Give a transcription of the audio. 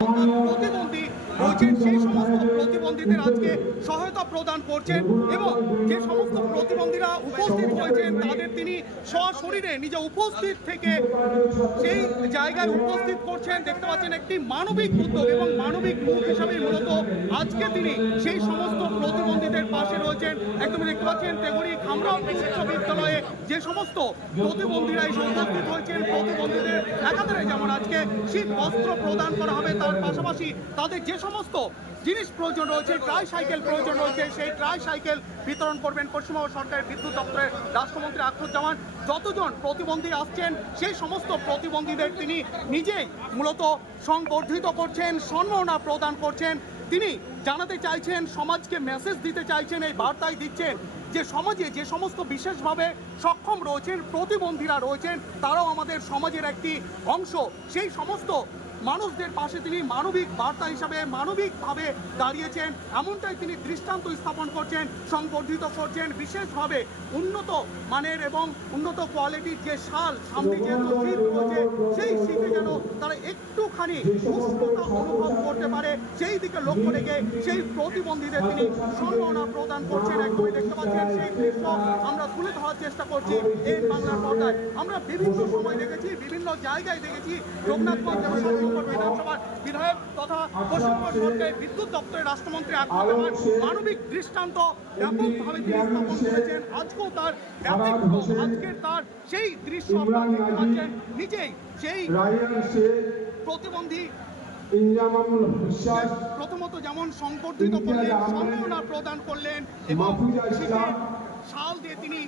প্রতিবন্ধী রয়েছেন সেই সমস্ত প্রতিবন্ধীদের আজকে সহায়তা প্রদান করছেন এবং যে সমস্ত প্রতিবন্ধীরা উপস্থিত হয়েছেন তাদের তিনি সশরীরে নিজে উপস্থিত থেকে সেই জায়গায় উপস্থিত করছেন। দেখতে পাচ্ছেন একটি মানবিক উদ্যোগ এবং মানবিক মুখ হিসাবে মূলত আজকে তিনি সেই সমস্ত প্রতিবন্ধীদের পাশে রয়েছেন। একদমই দেখতে পাচ্ছেন তেগুড়ি খামরাও উচ্চ বিদ্যালয়ে যে সমস্ত প্রতিবন্ধীরা এসে উপস্থিত হয়েছেন, প্রতিবন্ধীদের একাধারে যেমন আজকে শীত বস্ত্র প্রদান করা হবে, তার পাশাপাশি তাদের যে সমস্ত জিনিস প্রয়োজন রয়েছে, ট্রাইসাইকেল প্রয়োজন রয়েছে, সেই ট্রাইসাইকেল বিতরণ করবেন পশ্চিমবঙ্গ সরকারের বিদ্যুৎ দপ্তরের রাষ্ট্রমন্ত্রী আখরুজ্জামান। যতজন প্রতিবন্ধী আসছেন সেই সমস্ত প্রতিবন্ধীদের তিনি নিজেই মূলত সংবর্ধিত করছেন, সম্মাননা প্রদান করছেন। তিনি জানাতে চাইছেন, সমাজকে মেসেজ দিতে চাইছেন, এই বার্তাই দিচ্ছেন যে সমাজে যে সমস্ত বিশেষভাবে সক্ষম রয়েছেন, প্রতিবন্ধীরা রয়েছেন, তারাও আমাদের সমাজের একটি অংশ। সেই সমস্ত মানুষদের পাশে তিনি মানবিক বার্তা হিসাবে মানবিকভাবে দাঁড়িয়েছেন, এমনটাই তিনি দৃষ্টান্ত স্থাপন করছেন, সংবর্ধিত করছেন। বিশেষভাবে উন্নত মানের এবং উন্নত কোয়ালিটির যে শাল, সামনে যেহেতু শীত রয়েছে, সেই শীতে যেন তারা একটুখানি উষ্ণতা অনুভব করতে পারে, সেই দিকে লক্ষ্য রেখে সেই প্রতিবন্ধীদের তিনি সম্মাননা প্রদান করছেন। একদমই দেখতে পাচ্ছেন সেই দৃশ্য আমরা তুলে ধরার চেষ্টা করছি এই বাংলার পর্দায়। আমরা বিভিন্ন সময় দেখেছি, বিভিন্ন জায়গায় দেখেছি, রঘুনাথগঞ্জ বিধানসভার বিধায়ক তথা পশ্চিমবঙ্গ সরকারের বিদ্যুৎ দপ্তরের রাষ্ট্রমন্ত্রী আখরুজ্জামান মানবিক দৃষ্টান্ত ব্যাপকভাবে তিনি স্থাপন করেছেন। আজকেও তার আজকের তার সেই দৃশ্য আপনারা দেখতে পাচ্ছেন, নিজেই সেই প্রতিবন্ধী প্রথমত যেমন সংবর্ধিত করলেন, সম্মাননা প্রদান করলেন এবং শাল দিয়ে তিনি